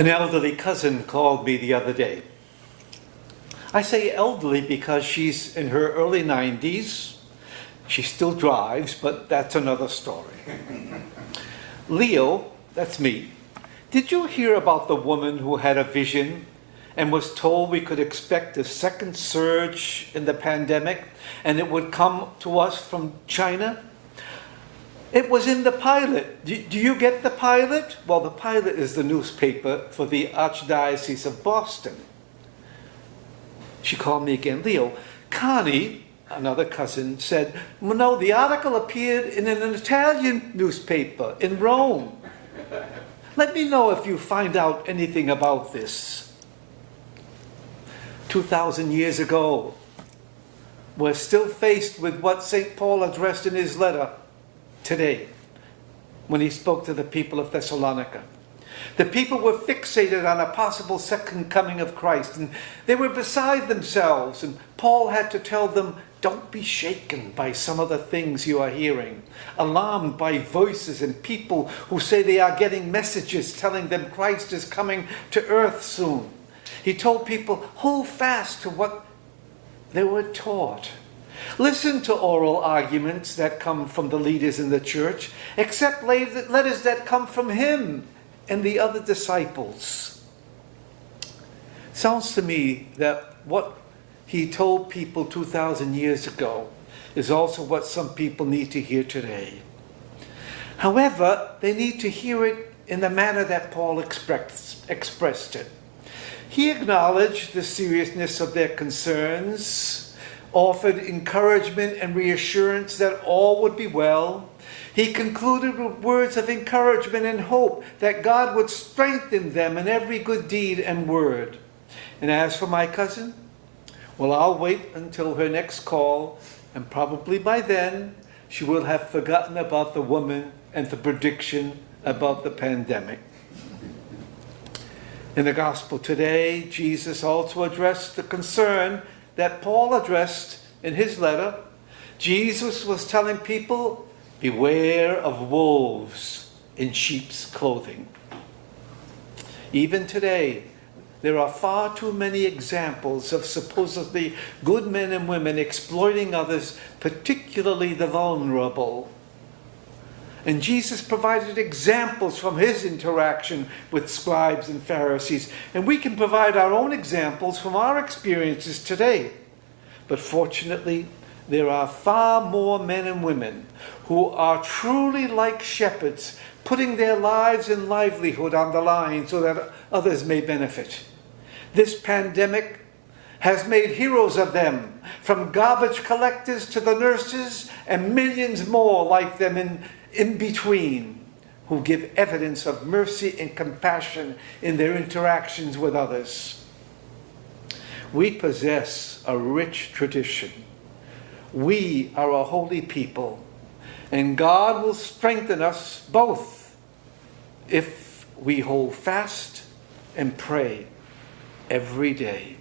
An elderly cousin called me the other day. I say elderly because she's in her early 90s. She still drives, but that's another story. Leo, that's me. Did you hear about the woman who had a vision and was told we could expect a second surge in the pandemic and it would come to us from China? It was in the Pilot. Do you get the Pilot? Well, the Pilot is the newspaper for the Archdiocese of Boston. She called me again. Leo, Connie, another cousin, said, well, no, the article appeared in an Italian newspaper in Rome. Let me know if you find out anything about this. 2,000 years ago, we're still faced with what St. Paul addressed in his letter today when he spoke to the people of Thessalonica. The people were fixated on a possible second coming of Christ, and they were beside themselves, and Paul had to tell them, don't be shaken by some of the things you are hearing, alarmed by voices and people who say they are getting messages telling them Christ is coming to earth soon. He told people, hold fast to what they were taught. Listen to oral arguments that come from the leaders in the church, accept letters that come from him and the other disciples. Sounds to me that what he told people 2,000 years ago is also what some people need to hear today. However, they need to hear it in the manner that Paul expressed it. He acknowledged the seriousness of their concerns, offered encouragement and reassurance that all would be well. He concluded with words of encouragement and hope that God would strengthen them in every good deed and word. And as for my cousin, well, I'll wait until her next call, and probably by then she will have forgotten about the woman and the prediction about the pandemic. In the gospel today, Jesus also addressed the concern that Paul addressed in his letter. Jesus was telling people, beware of wolves in sheep's clothing. Even today, there are far too many examples of supposedly good men and women exploiting others, particularly the vulnerable. And Jesus provided examples from his interaction with scribes and Pharisees. And we can provide our own examples from our experiences today. But fortunately, there are far more men and women who are truly like shepherds, putting their lives and livelihood on the line so that others may benefit. This pandemic has made heroes of them, from garbage collectors to the nurses, and millions more like them in between, who give evidence of mercy and compassion in their interactions with others. We possess a rich tradition. We are a holy people, and God will strengthen us both if we hold fast and pray every day.